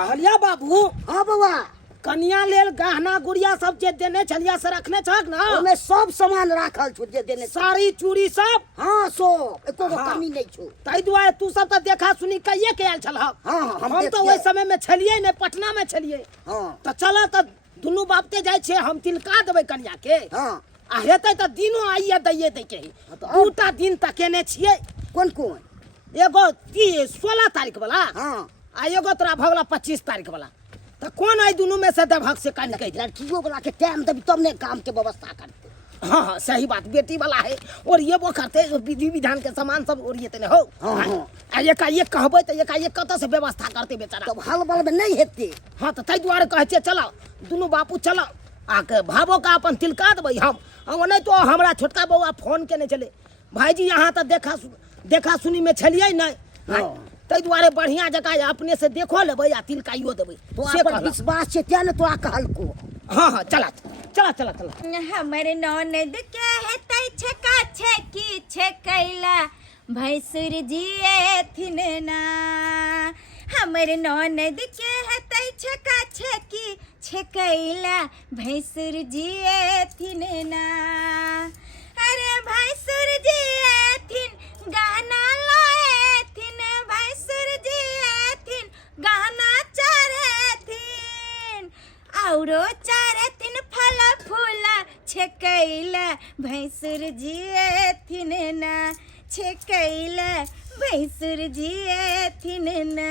कहलिया बाबू। हाँ बउआ कन्या लेल गहना गुड़िया सब जे देने छलिया से रखने छक ना? ओमे सब सामान राखल छु जे देने। साड़ी चूड़ी सब? हाँ सब एको गो हाँ। कमी नहीं छु। ताई दुआरे तू सब तो देखा सुनी कहिए के आयल छलह। हाँ हम तो वही समय में छलिए ने, पटना में छलिए। हाँ तो चला तो दुनू बापते जाय छे, हम तिलका देबै कन्या के। हाँ आ हेतै तो दिनो आइए दैये दै के। तो दूटा दिन तक केने छिए। कौन कौन? एगो 16 तारीख वाला हाँ आ एगो तोरा भगला 25 तारीख वाला। तो कौन आई दोनों में से देभक से कन कह दे। लड़कियों वाला के टाइम देबी तब ने काम के व्यवस्था करते। हाँ हाँ सही बात, बेटी वाला है और ये वो करते विधि विधान के सामान सब ओरिएते ने हो। हाँ, हाँ। आ एकाएक कहबै तो एकाएक कत से व्यवस्था करते बेचारा। तब हल बल में नहीं हेते। हाँ तो तै दुआरे कहै छियै चलो दोनों बापू चलो आके भावो का अपन तिलका देबै। हम नहीं तो हमरा छोटका बउआ फोन केने चले भाईजी यहाँ तो देखा सुनी में छलिए नहीं। हाँ। तै दुआरे बढ़िया जगह अपने से देखो लेबै आ तिलकाइयो देबै। तो से अपन कहलक। विश्वास से क्या ने तोरा कहल को। हाँ हाँ चला चला चला चला। हमर ननद के हेतै छका छकी छकैला भैंसुर जी एथिन ना। हमर ननद के हेतै छका छकी छकैला भैंसुर जी एथिन ना। अरे भैंसुर जी एथिन गहना लाएथिन, भैंसुर जी एथिन गहना चढ़ेथिन, औरो चढ़ेथिन फल फूल छकैला भैंसुर जी एथिन ना। छकैला भैंसुर जी एथिन ना।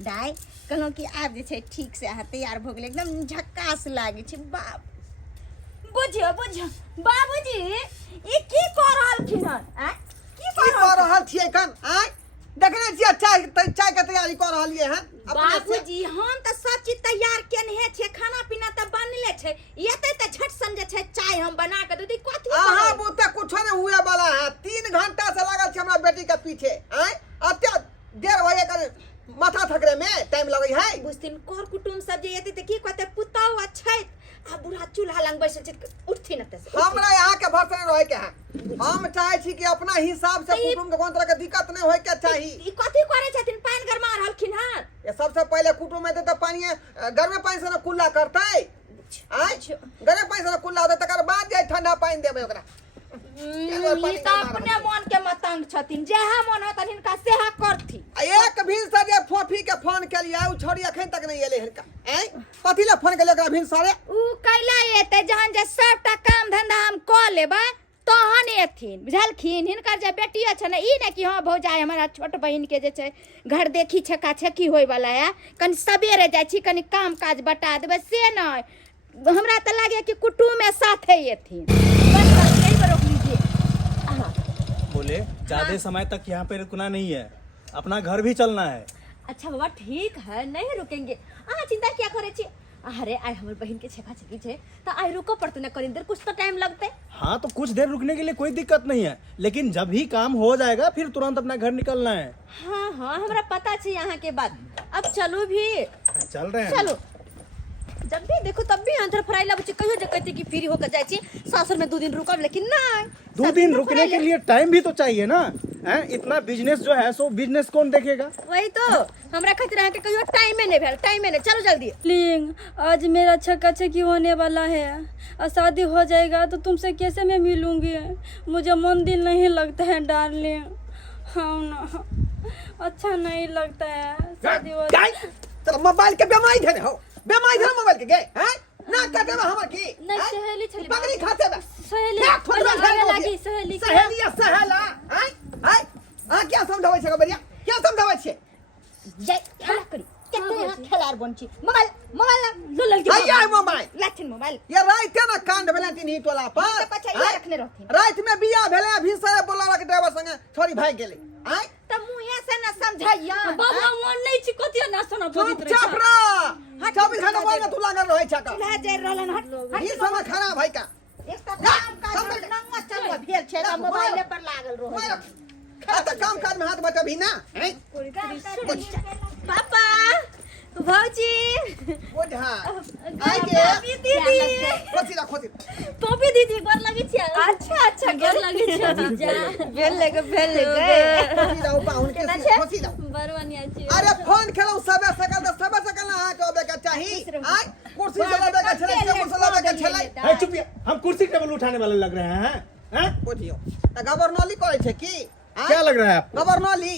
दाय कहलहुँ कि आब जे छै ठीक से अहाँ तैयार भऽ गेलै, एकदम झक्कास लागै छै। बाप बुझियो बुझियो बाबूजी ई की कऽ रहलखिन हन? की कऽ रहल छियै कन? आय देखने छियै चाय के तैयारी कऽ रहलियै हन। बाबूजी हम तऽ सब चीज तैयार केनहे छियै, खाना पीना तऽ बनले छै, एतै तऽ झट सम जे छै चाय हम बना के दे कथी। अहाँ बुते कुछो नहीं हुए वाला है। 3 घंटा से लागल छै हमरा बेटी के पीछे। आय अत्ते देर भइए कर माथा थकरे में टाइम लगै है। बुझथिन कर कुटुम सब जे एतै तऽ की कहतै पुतौ अच्छै आ बूढ़ा चूल्हा लंग बैसल छै उठथिन एतै से। हमरा यहाँ के भरसे रहे के है। हम चाहे छी कि अपना हिसाब से कुटुम के कोन तरह के दिक्कत नहीं होय के चाही। ई कथी करे छथिन? पानी गरमा रहलखिन हन। ये सबसे पहले कुटुम में तो पानी गर्मे पानी से न कुल्ला करतै। आय गर्मे पानी से न कुल्ला होतै तकर बाद जे ठंडा पानी देबै ओकरा। ई तऽ अपने मन के मतंग छथिन, जेहा मन होतन हिनका सेहा करथि। एक भिन से जे फोफी के फोन केलिया उ छोड़ी अखन तक नहीं एले हिनका। आय कथी ले फोन केलिया ओकरा भिन सारे? उ कैला एतै जहन जे सबटा काम धंधा हम क लेबै तहन एथिन, बुझलखिन? हिनकर जे बेटी छै ने ई ने कि हाँ भौजाई हमारा छोट बहिन के जे छै घर देखी छका छकी होय वाला है, कनि सबेरे जाइ छी कनि काम काज बता देबै से नहीं। हमरा तऽ लागे कि कुटुम में साथे एथिन। बस यही पर रोक लीजिए। बोले ज्यादा समय तक यहाँ पे रुकना नहीं है, अपना घर भी चलना है। अच्छा बाबा ठीक है, नहीं रुकेंगे। अहाँ चिंता क्या करे छी? अरे आई हमर बहन के छेका छेकी छे तो आई रुको पड़ते ना, करी देर कुछ तो टाइम लगते। हाँ तो कुछ देर रुकने के लिए कोई दिक्कत नहीं है, लेकिन जब भी काम हो जाएगा फिर तुरंत अपना घर निकलना है। हाँ हाँ हमरा पता छे यहाँ के बात। अब चलो भी चल रहे हैं। चलो। जब भी देखो तब भी आंध्र फ्राई ला बच्चे कहियो जे कहते कि फ्री होकर जाए छी सासुर में 2 दिन रुकब, लेकिन नहीं 2 दिन रुकने के लिए टाइम भी तो चाहिए ना। है इतना बिजनेस जो है सो बिजनेस कौन देखेगा? वही तो हमरा खातिर आके कहियो टाइम में नहीं भेल, टाइम में नहीं। चलो जल्दी। डार्लिंग आज मेरा छक्का छक्की होने वाला है और शादी हो जाएगा तो तुमसे कैसे मैं मिलूंगी? मुझे मन दिल नहीं लगता है डार्लिंग। हाँ ना अच्छा नहीं लगता है शादी हो। चल मोबाइल के बेमाई धने हो, बेमाई धने मोबाइल के गे हैं ना कटे में हमर की नहीं सहेली छली बकरी खाते बा सहेली लगी सहेली सहेलिया सहेला हैं हैं आ क्या समझावे छै बरिया? क्या समझावे छै? जय खेला करी केते यहाँ खेलार बनछि। मोबाइल लो लड़की भैया मोबाइल लाथिन मोबाइल ये रात ना कांड भेलै तीन ही टोला पर। पछा ये रखने रहथिन। रात में बियाह भेलै भिनसरे बोलावा के ड्राइवर संगे छोरी भाग गेलै। आय त मुहे से न समझैया। बाबा मन नहीं छी कतिया ना सुना पवित्र। चुप रह। 24 घंटा बोल तू लागल रहै छ का? चूल्हा जर रहलन हट। ई समय खराब है का? एक त काम काज नंगा चलवा भेल छै त मोबाइले पर लागल रहै। खाता काम काज में हाथ बटबी ना हैं? पापा भाजी वो हाँ पॉपी दीदी खोसी पॉपी दीदी गोर लगे छी अच्छा गोर लगे छी जीजा भेल लगे खोसी जाओ बरवानिया छी अरे फोन खेलो सबे सकल ना अहाँ के ओबे के चाही आय कुर्सी चलाबे के छले टेबुल चलाबे के छले ए चुप हम कुर्सी टेबल उठाने वाले लग रहे हैं हैं बुझियो त गवर्नली करे छे की क्या लग रहा है आपको गवर्नली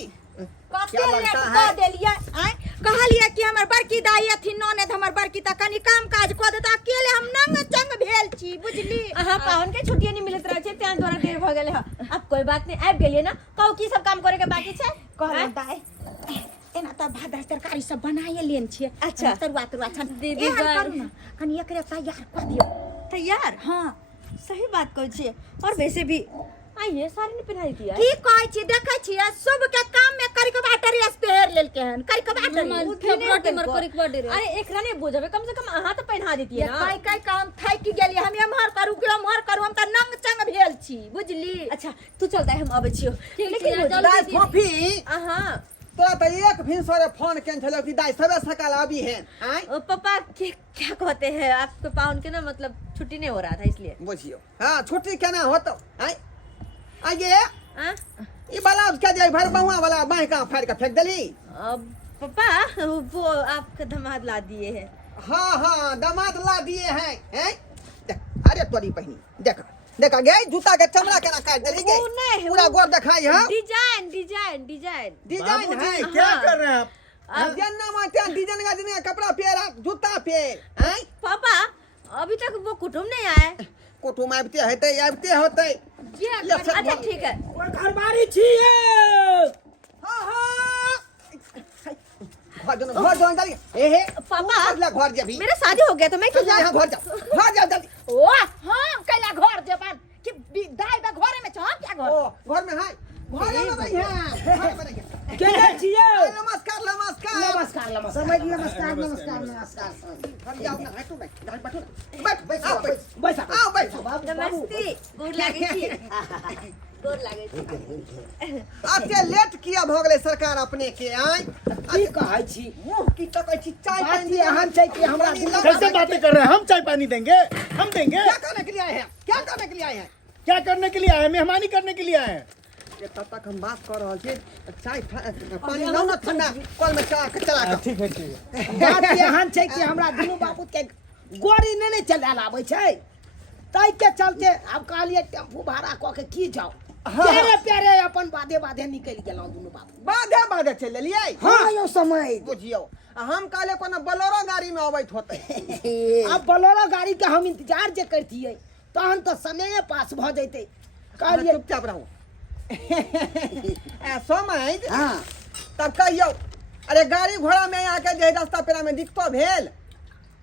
कते क्या लेट लगता कह है? देलिए आय कहलिए कि हमर बड़की दाई अथी ननद हमर बड़की त कनी काम काज क देता अकेले हम नंग चंग भेल छी बुझली अहाँ पाहुन के छुट्टियां नहीं मिलत रहे छै त्यां द्वारा देर भ गेले ह अब कोई बात नहीं आबि गेलिए ना कहू की सब काम करे के बाकी छै कहलौ दाई एना त भात तरकारी सब बनाए लेन छिए अच्छा। तरुआ छन दीदी एहन बड़- करू ना कनी एकरे तैयार क दियो तैयार हां सही बात कहै छी और वैसे भी आइए साड़ी नहीं पहनाई दिया की कहै छी देखै छी सब के काम में करी के बाटर रस पहिर लेलके हन करी के बाटर अरे एकरा नहीं बुझबे कम से कम अहाँ तो पहना देती ये है ना कई कई काम थाकि गेली हम एम्हर करू कि एम्हर करू हम त नंग चंग भेल छी बुझली अच्छा तू चलता है हम आबै छियो लेकिन दाई फोफी अहाँ तोरा त एक भिनसरे फोन केन छले कि दाई सबे सकल अभी है आय ओ पापा क्या कहते हैं आपके पाहुन के ना मतलब छुट्टी नहीं हो रहा था इसलिए बुझियो हां छुट्टी केना होतो आय आगे हाँ? ई ब्लाउज के जे भर बहुआ वाला बाह का फाड़ के फेंक देली पापा वो आपका दामाद ला दिए हैं हां दामाद ला दिए हैं हैं देख अरे तोरी बहनी देखा गे जूता के चमड़ा केना काट देली गे वो नहीं, पूरा वो- गोर दिखाई हां डिजाइन डिजाइन है बाबूजी क्या कर रहे हैं आप जन्ना माते डिजाइन का दिन कपड़ा पहरा जूता पहर हैं पापा अभी तक वो कुटुम नहीं आए कुटुम आबते होते अच्छा ठीक है घरबारी छिए घर जोन जल्दी ए पापा, अगला घर जेबी मेरा शादी हो गया तो मैं क्यों यहाँ घर जा जल्दी ओ हम कैला घर जेबन कि दाई बा घरे में छ हम क्या घर ओ घर में है घर में नहीं है घर में नहीं है के छिए नमस्कार समझ नमस्कार हम जाओ ना बैठो बैठ आओ बैठ नमस्ते गोर लागे छी गोर लागे छी आते लेट किया भ गेलै सरकार अपने के आय की कहै छी मुंह की तकै छी चाय बात पानी ये अहम छै कि हमरा कैसे बातें कर रहे हैं हम चाय पानी देंगे हम देंगे क्या करने के लिए आए हैं क्या करने के लिए आए हैं क्या करने के लिए आए हैं मेहमानी करने के लिए आए हैं ये तब तक हम बात कर रहल छी चाय पानी लाओ ना ठंडा कल में चला के ठीक है बात ये अहम छै कि हमरा दुनू बापू के गोड़ी नहीं चलाल आबै छै तै के चलते अब कहलिए टेम्पू भाड़ा क के की जाओ प्यारे अपन बाधे निकल गेलौ दुनू बापू बाधे चल लेलिए हाँ यो समय बुझियो हम काले कोनो बोलेरो गाड़ी में अबैत होते अब बोलेरो गाड़ी के हम इंतजार जे करतियै तहन तो समय पास भ जैते कहलिए चुपचाप रहो समय हाँ तब कहियो अरे गाड़ी घोड़ा में आके जे रास्ता पेरा में दिक्कत भेल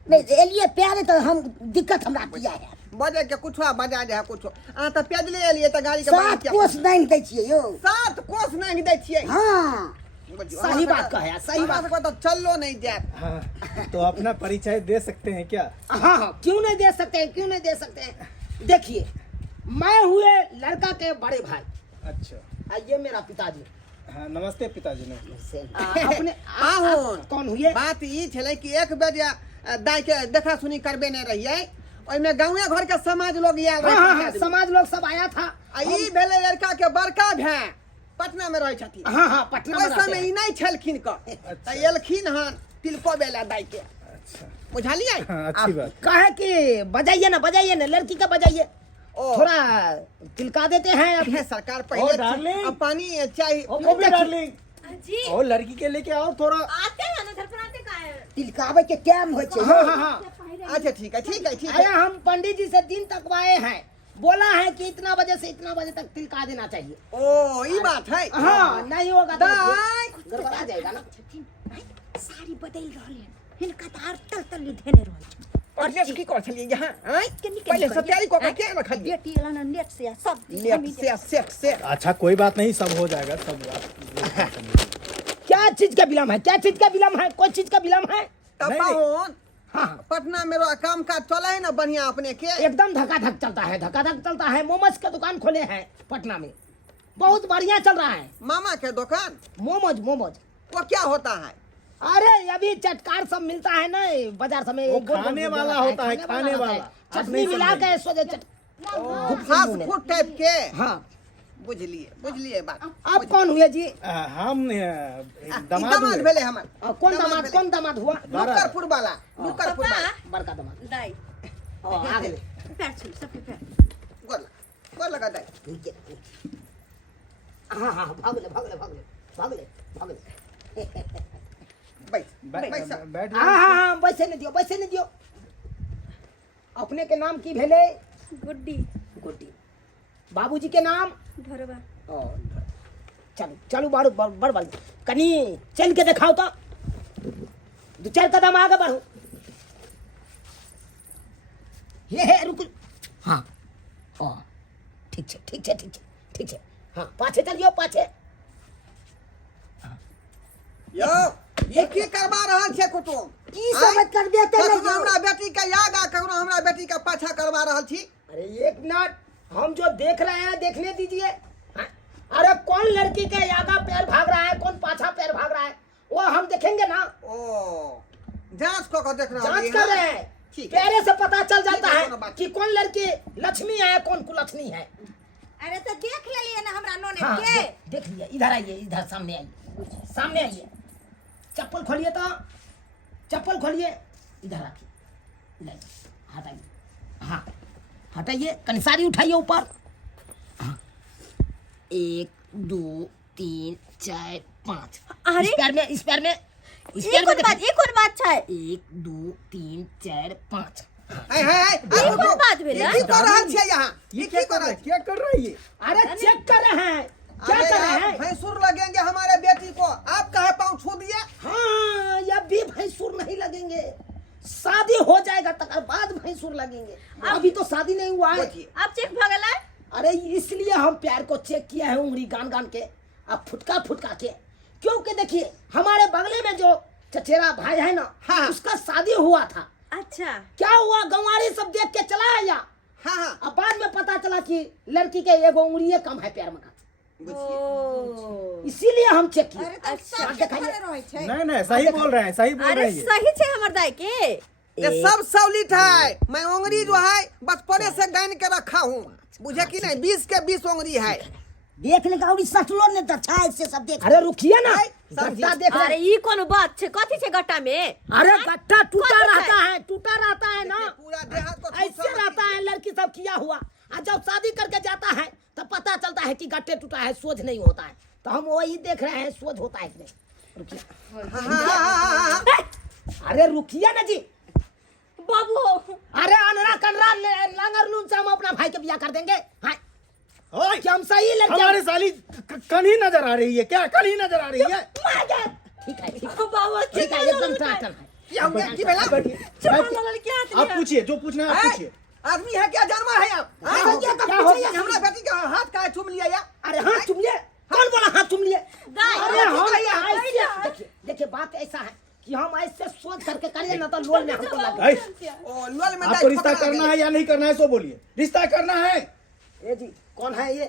नहीं एलिए प्यारे तो हम दिक्कत हमरा किया है बजे के कुछो बजा दे कुछो आ त पैदले एलिए त गाड़ी के सात कोस नहीं दै छियै यो 7 कोस नहीं दै छियै हाँ सही बात कहे सही बात को तो चलो नहीं जाए हाँ तो अपना परिचय दे सकते हैं क्या हाँ क्यों नहीं दे सकते क्यों नहीं दे सकते देखिए मैं हुए लड़का के बड़े भाई अच्छा ये मेरा पिताजी हाँ नमस्ते पिताजी ने अपने आहो कौन हुए बात ई छले कि एक बेर दाई के देखा सुनी करबे नहीं रहिए ओइ में गांवे घर के समाज लोग आयल रहे समाज लोग सब आया था आ ई भेले लड़का के बड़का भाई पटना में रहे छथिन हाँ पटना ओइ में समय रहते ई नहीं छलखिन क त एलखिन हन तिलको बेला दाई के अच्छा बुझलिए हाँ अच्छी बात कहे कि बजाइए ना लड़की का बजाइए ओ थोड़ा तिलका देते हैं अब है सरकार ओ, पहले डार्लिंग। अब पानी चाहिए ओ भी डार्लिंग जी ओ लड़की के लेके आओ थोड़ा आते हैं ना घर पर आते का है तिलकावे के टाइम होय छै हाँ अच्छा ठीक है अरे हम पंडित जी से दिन तकवाए हैं बोला है कि इतना बजे से इतना बजे तक तिलका देना चाहिए ओ ई बात है हाँ नहीं होगा तो दाई गड़बड़ा जाएगा ना साड़ी बदल रहले हिनका तार तल तल धेने रहल छै और नेट की कर छलिए यहाँ हैं पहले से तैयारी को के रखलिए बेटी एला ना नेट से सब नेट से अच्छा कोई बात नहीं सब हो जाएगा सब बात क्या चीज का विलम्ब है क्या चीज का विलम्ब है कोई चीज का विलम्ब है तब नहीं। पाहुन हाँ पटना में रो काम काज चले है ना बढ़िया अपने के एकदम धकाधक चलता है मोमोज का दुकान खोले हैं पटना में बहुत बढ़िया चल रहा है मामा के दुकान मोमोज वो क्या होता है अरे अब भी चटकार सब मिलता है ना बाजार सब में, वो गोल गोल खाने गोल वाला होता होता है, खाने वाला। आप चटनी नहीं मिला समझेंगे। के सोचे फास्ट फूड टाइप के। हाँ। बुझलिए बात। आप कौन हुए जी? हम दामाद हुए। भेले हमर। कौन दामाद हुआ? नुकरपुर वाला। नुकरपुर वाला। बड़का दामाद। दाई आ गए। पैर छू सबके पैर। गोर लगा दे। ठीक है। हाँ हाँ भाग ले। बैठ। हाँ वैसे नहीं दियो। अपने के नाम की भेले? गुड्डी गुड्डी। बाबूजी के नाम? भरवा। चलो बड़ कनी चल के दिखाओ तो, 2-4 कदम आगे बढ़ो। ये रुक। हाँ ठीक है। हाँ पाछे चलियो पाछे। यो ये की करबा रहल छे कुटुम? की सब कर देते कखनो नहीं हमरा बेटी के याद आ, कखनो हमरा बेटी का पाछा करवा रहल छी। अरे एक मिनट, हम जो देख रहे हैं देखने दीजिए। हाँ? अरे कौन लड़की के आगा पैर भाग रहा है, कौन पाछा पैर भाग रहा है, वो हम देखेंगे ना। ओ जांच को देख रहा जांच कर रहे हैं। ठीक है। पैरे से पता चल जाता ठीक है, है कोनो बात कि कौन लड़की लक्ष्मी है कौन कुलक्ष्मी है। अरे तो देख लिए ना हमरा नोने हाँ, के। देख लिया। इधर आइए, इधर सामने आइए। चप्पल खोलिए तो, चप्पल खोलिए। इधर रखिए, हटाइए। हाँ हटाइए, कंसारी उठाइए ऊपर। हाँ 1 2 3 4 5। अरे? इस पैर में ये कौन बात छै? 1 2 3 4 5। है ये कौन बात भेल? ये की कर रहल छे यहाँ? ये की कर रहल? क्या कर रहा है ये? अरे चेक कर रहे हैं। क्या अरे कर रहे आप हैं? भैंसुर लगेंगे हमारे बेटी को, आप कहे पाँव छू दिए? हाँ या भी भैंसुर नहीं लगेंगे, शादी हो जाएगा तक बाद भैंसुर लगेंगे। अभी तो शादी नहीं हुआ है। देखिए आप चेक भगल है? अरे इसलिए हम प्यार को चेक किया है, उंगली गान के, अब फुटका के। क्योंकि देखिए हमारे बगले में जो चचेरा भाई है ना, हाँ। उसका शादी हुआ था। अच्छा क्या हुआ, गंवारी सब देख के चला आया। हाँ अब बाद में पता चला कि लड़की के एगो उंगली कम है पैर में का, इसीलिए हम चेक किए। अच्छा नहीं सही बोल रहे हैं, सही बोल रहे अरे हैं ये। सही छे हमर दाई के। ये सब सौलित है। मैं उंगली जो है बचपने से गान के रखा हूँ, बुझे कि नहीं? 20 के 20 उंगली है। देख ले और सटलो ने तो अच्छा से सब देख। अरे रुकिए ना, समझिए। गट्टा देख अरे रहे। ई कौन बात छे? कथी छे गट्टा में? अरे गट्टा टूटा कौन रहता है ना, पूरा देहात को ऐसे रहता है लड़की सब किया हुआ। और जब शादी करके जाता है तब पता चलता है कि गट्टे टूटा है, सोझ नहीं होता है। तो हम वही देख रहे हैं सोझ होता है कि नहीं। रुकिए। अरे रुकिए ना जी। बाबू अरे अनरा कनरा लांगर लून से हम अपना भाई के ब्याह कर देंगे। हाँ ओए, क्या हम सही लड़के? हमारी साली कहीं नजर आ रही है क्या? कहीं नजर आ रही है? मार गए। ठीक है बाबू ठीक है, एकदम टाटन है। ये हो गया कि भला? आप पूछिए, जो पूछना है आप पूछिए। आदमी है क्या, जानवर है आप? हाँ? क्या हो गया? हमरा बेटी का हाथ का चूम लिया या? अरे हाथ चुम लिए, कौन बोला हाथ चुम लिए? दाई, अरे हम दाई, ऐसे देखिए बात ऐसा है कि हम ऐसे सोच करके करिए ना तो लोल में हमको लगे। भाई, ओ लोल में आपको रिश्ता करना है या नहीं करना है सो बोलिए। रिश्ता करना है। ये जी कौन है ये?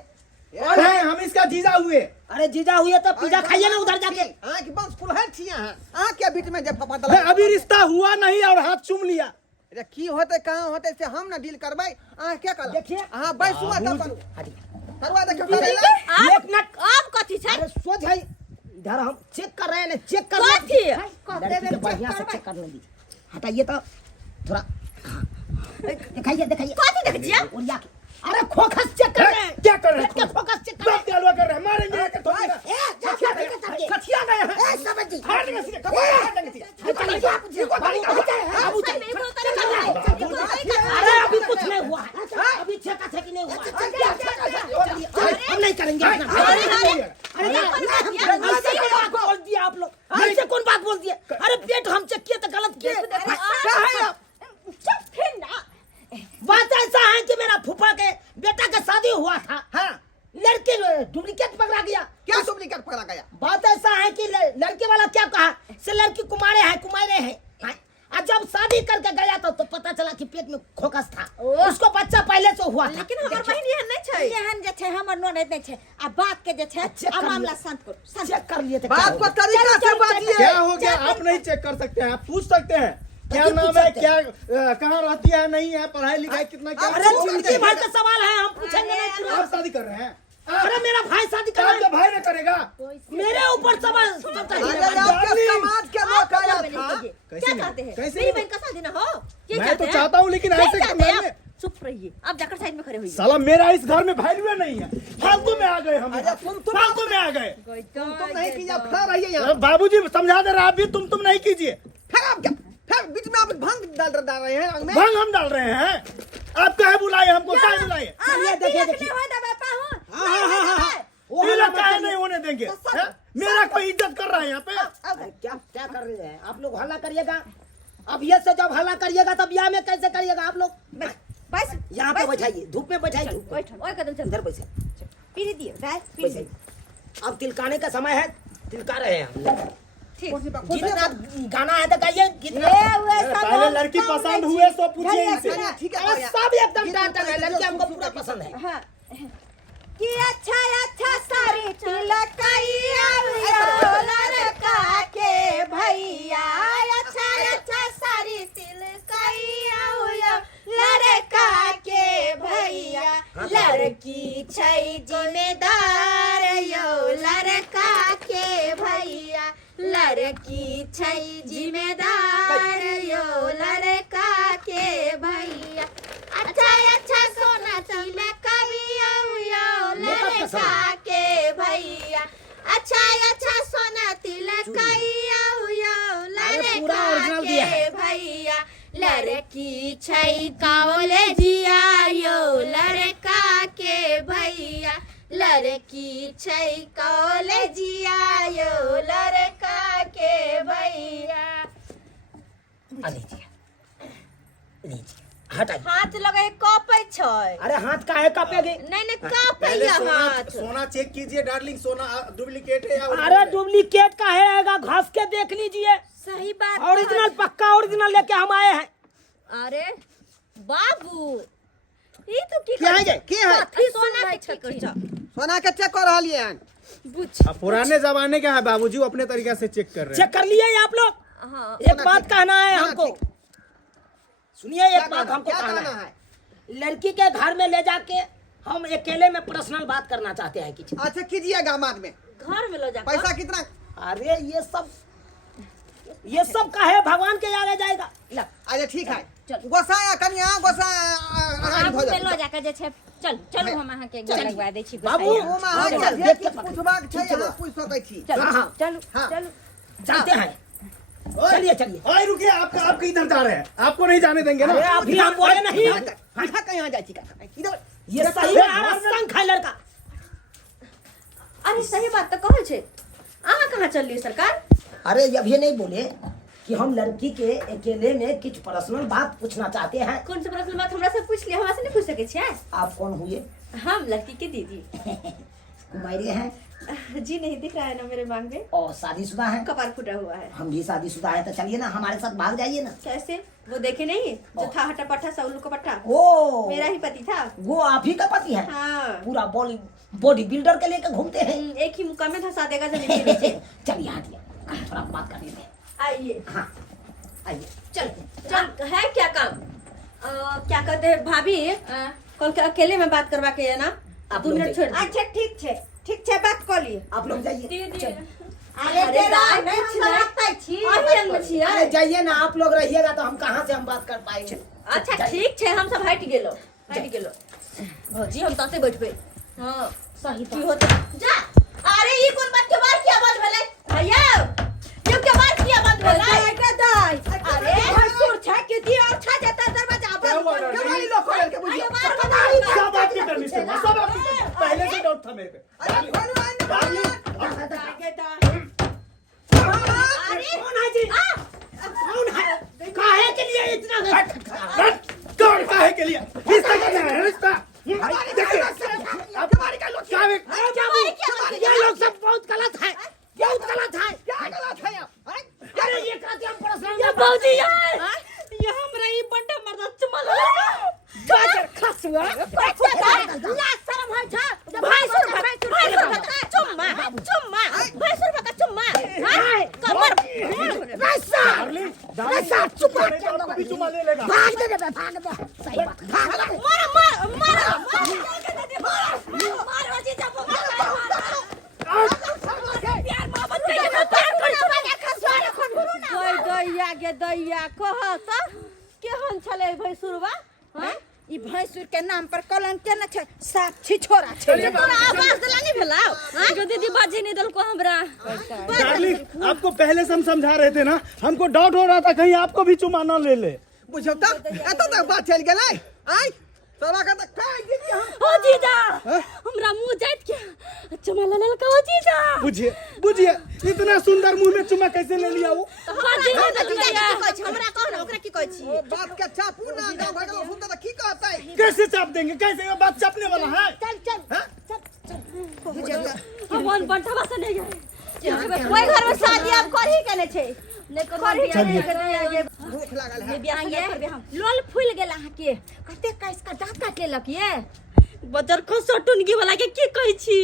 कौन है? हम इसका जीजा हुए। अरे जीजा हुए तो पिज्जा खाइए ना उधर जाके। आँख बंस कुल्हड़ छी यहाँ। आँख के बीच में जब पता भाई, अभी रिश्ता हुआ नहीं और हाथ चूम लिया। अरे की होते कहाँ होते से हम ना डील करबै। आँख क्या कल? देखिए। हाँ बैसुआ तब करवा दे क्यों? एक मिनट। आप कथी छे? अरे सोच है इधर हम चेक कर रहे हैं ना, चेक कर रहे कथी? हैं। लड़की के बढ़िया से चेक कर लेंगे। हटाइए तो थोड़ा। दिखाइए कथी देख जिया? और या अरे खोखस चेक कर रहे हैं। क्या कर रहे हैं? पेट के खोखस चेक कर रहे बात हलवा कर रहे हैं, मारेंगे आके ठोकेगा। कथिया गए हैं। समझी हाथ में सीधे कपाल हाथ में सीधे। अरे अभी कुछ नहीं हुआ है, अभी छेका छेकी नहीं हुआ है। चलिए, हम नहीं करेंगे इतना। अरे ऐसे कौन बात बोल दिए आप लोग? ऐसे कौन बात बोल दिए? अरे पेट हम चेक किए तो गलत किए। क्या है आप? चुप फिर ना। बात ऐसा है कि मेरा फूफा के बेटा का शादी हुआ था। हाँ लड़की डुप्लीकेट पकड़ा गया। क्या डुप्लीकेट पकड़ा गया? बात ऐसा है कि लड़के वाला क्या कहा से लड़की कुमारे हैं हाँ? जब शादी करके गया तो पता चला कि पेट में खोकस था। ओह। उसको बच्चा पहले से हुआ था। लेकिन हमर बहिन एहन नहीं छै। एहन जे छै हमर ननद नहीं छै आ बात के जे छै चेक आ कर मामला लिया। शांत करो शांत चेक कर लिए थे बात को तरीका से बातिए। क्या हो गया? आप नहीं चेक कर सकते हैं, आप पूछ सकते हैं क्या क्यों नाम पूछ है, सकते क्या कहाँ रहती है, नहीं है, पढ़ाई लिखाई कितना क्या। अरे जिंदगी भर का सवाल है, हम पूछेंगे नहीं तुरंत। आप शादी कर रहे हैं? अरे मेरा भाई शादी कर आपका भाई ने करेगा? मेरे ऊपर सवाल अरे आपके समाज के लोग आया था। क्या चाहते हैं? कैसे मेरी नहीं? बहन का शादी ना हो। ये मैं चाहते तो हैं? चाहता हूँ, लेकिन क्या ऐसे चाहते हैं करने आप? चुप रहिए, आप जाकर साइड में खड़े होइए। साला मेरा इस घर में वैल्यू नहीं है, फालतू में आ गए हम, अरे तुम फालतू में आ गए। तुम नहीं कीजिए, खड़ा रहिए यहाँ। बाबूजी समझा दे रहे, आप भी तुम नहीं कीजिए। फिर आप क्या, फिर बीच में आप भंग डाल रहे हैं रंग में। भंग हम डाल रहे हैं? आप काहे बुलाए हमको, काहे बुलाए? देखिए देखिए तिलक काहे नहीं होने देंगे? हैं? मेरा कोई इज्जत कर रहा है यहाँ पे? अरे क्या क्या कर रहे हैं आप लोग? हल्ला करिएगा, अब ये से जब हल्ला करिएगा तब यहाँ में कैसे करिएगा आप लोग? बस यहाँ पे बैठाइए, धूप में बैठाइए, बैठो, ओए कदम चल। अंदर बैठे पीने दिए, बस पीने बैठिए। दिए। अब तिलकाने का समय है, तिलका रहे हैं हम लोग। ठीक। जितना गाना है तो गाइए, जितना पहले लड़की पसंद हुए तो पूछिए इनसे। ठीक है अरे भैया। सब एकदम टाटा है, लड़की हमको पूरा पसंद है। हाँ। कि अच्छा अच्छा सारी तिलकैया लड़का के भैया, अच्छा अच्छा सारी तिलकैया लड़का के भैया, लड़की छै जिम्मेदार यो लड़का के भैया, लड़की छै जिम्मेदार यो लड़का के भैया, अच्छा अच्छा सोना तिलकैया यो लड़का के भैया, अच्छा अच्छा सोना तिलकैया यो पूरा लड़का original दिया के है। भैया, लड़की छै कॉलेजिया यो लड़का के भैया, लड़की छै कॉलेजिया यो लड़का के भैया। लीजिए लीजिए, हटाइए। हाथ लगे कपै छै। अरे हाथ काहे कापेगी? नहीं नहीं कपै पहले हाथ। सोना चेक कीजिए डार्लिंग, सोना डुप्लीकेट है या अरे डुप्लीकेट का है, घास के देख लीजिए। सही बात। ओरिजिनल पक्का ओरिजिनल लेके हम आए हैं। अरे बाबू ई तो की क्या है ये? क्या है? कथी सोना के चेक कर जा। सोना के चेक कर रहा है। अब पुराने जमाने का है बाबूजी, वो अपने तरीके से चेक कर रहे हैं। चेक कर लिए आप लोग? हाँ। एक बात कहना है हमको, सुनिए एक बात हमको क्या कहना कहना है। है? लड़की के घर में ले जाके हम अकेले में पर्सनल बात करना चाहते हैं किसी। अच्छा कीजिएगा बाद में। घर में लो जा। पैसा कितना? अरे ये सब काहे भगवान के आगे जाएगा? ला, अच्छा ठीक है। गोसाया कन्या गोसाया आगू में लो जाकर जे छै चल चलू हम अहाँ के एक बार लगवा दै छी बाबू, गोसाइया। ओ मां चल, के देख जे के किछु पूछबाक छै चलो। अहाँ पूछ सकै छी। चलू हाँ, हाँ। चलू हाँ। चलू। चलते हैं, चलिए चलिए। ओए रुकिए, आपके इधर जा रहे हैं, आपको नहीं जाने देंगे ना। अरे अभी हम बोले नहीं, कहाँ कहाँ जाए छी? इधर ये सही में हमारा संग है लड़का। अरे सही बात तो कहै छै। अहाँ कहाँ चललिए सरकार? अरे अभी नहीं बोले कि हम लड़की के अकेले में कुछ पर्सनल बात पूछना चाहते हैं। कौन सा प्रश्न बात हमरा से पूछ लिया, हमरा से नहीं पूछ सकै छियै? आप कौन हुए? हम लड़की के दीदी। कुमारी हैं जी नहीं दिख रहा है ना मेरे मांग में? और शादीशुदा हैं? कपार फूटा हुआ है। हम भी शादीशुदा हैं, तो चलिए ना हमारे साथ भाग जाइए ना। कैसे? वो देखे नहीं जो था हटा पट्टा सा उल्लू का पट्टा, ओ, मेरा ही पति था। वो आप ही का पति है? हाँ। पूरा बॉडी बिल्डर के लेकर घूमते हैं। एक ही मुकाम में धंसा देगा जमीन के नीचे। चलिए हटिए, थोड़ा बात कर लेते हैं। आइए। हाँ आइए। चल चल है क्या काम? क्या कहते हैं भाभी? कल के अकेले में बात करवा के है ना? आप 2 लोग मिनट जाइए। छोड़। अच्छा ठीक है बात कर लिए। आप लोग जाइए। चल। अरे दाई नहीं छी अभी अंग में छी। अरे जाइए ना, आप लोग रहिएगा तो हम कहाँ से हम बात कर पाएंगे। अच्छा ठीक है, हम सब हट गेलो। भौजी हम ताते बैठबे। हां सही की होत जा। अरे ई कोन बात के बार की आवाज भेलै भैया? ये के बार की आवाज भेलै? के दाई अरे भसुर छ के दी अच्छा जाता दरवाजा बंद। केवाली लोग खोल के बुझिए। सब आपकी करनी से, सब आपकी पहले से डाउट था मेरे पे। अरे खोलो आने डार्लिंग, अरे कौन है जी? कौन है? काहे के लिए इतना कौन काहे के लिए रिश्ता करना है? रिश्ता ये लोग सब बहुत गलत है, बहुत गलत है। क्या गलत है? अरे ये कहते हैं हम पर्सनल ये भौजी है। भैंसुर लाज शरम होइ छ भैंसुर भका चुम्मा कमर भैंसा भैंसा चुप नहीं तो आपको भी चुमा ले लेगा। भाग दे भाग दे सही बात भाग मारो जीजा दैया गे दैया कह त केहन छले भैंसुरवा हैं ई भैंसुर के नाम पर कलंक के न छै साक्षी छोरा छै तोरा आवाज देला नहीं भेलाओ जो दीदी बाजे नहीं दल को हमरा डार्लिंग आपको पहले से हम समझा रहे थे ना, हमको डाउट हो रहा था कहीं आपको भी चुमा ना ले ले। बुझौ त एत तक बात चल गेलै आई तोरा के त कह दी हम ओ जीजा हमरा मुंह जाइत के चुमा ले लेल का जीजा बुझिए इतना सुंदर मुंह में चुमा कैसे ले लिया वो। बाजे नहीं दल भैया हमरा कह ना ओकरा की कहै छी ओ बात के चापू ना गांव घर के सुनता त की कहतै कैसे चाप देंगे, कैसे ये बात चापने वाला है। भगवान बंटवा से नहीं गए कोई घर में शादी आप कर ही केने छै नहीं कर भूख लागल है बियाह कर हम लोल फूल गेल अहाँ के कते कैस का दांत काट लेलक ये बजर को सटुनगी वाला के की कहै छी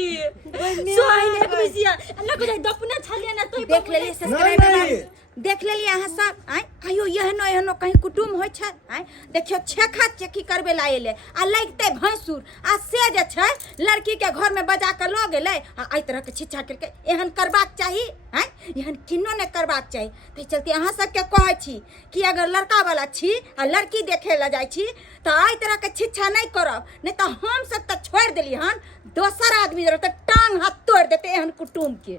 सोहाई ने बुझिया लग जाय दपना छलिए ना तो देख लेलिए नहीं। सब्सक्राइबर देख लेलिए अहाँ सब आय आयो एहनो कहीं कुटुम होइ छै आय देखियो छेखा चेकी करबे ला एले आ लगते भैंसुर आ से जे छै लड़की के घर में बजा के ल गेलै आ एहि तरह के छिछा करके एहन करबाक चाही आय एहन किन्नो ने करबाक चाही तै चलते अहाँ सब के कहै छी कि अगर लड़का वाला छी आ लड़की देखे ला जाइ छी त एहि तरह के छिछा नहीं करब, नहीं तो हम सब त छोड़ देली हन दोसर आदमी जरूर त टांग हाथ तोड़ देते एहन कुटुम के।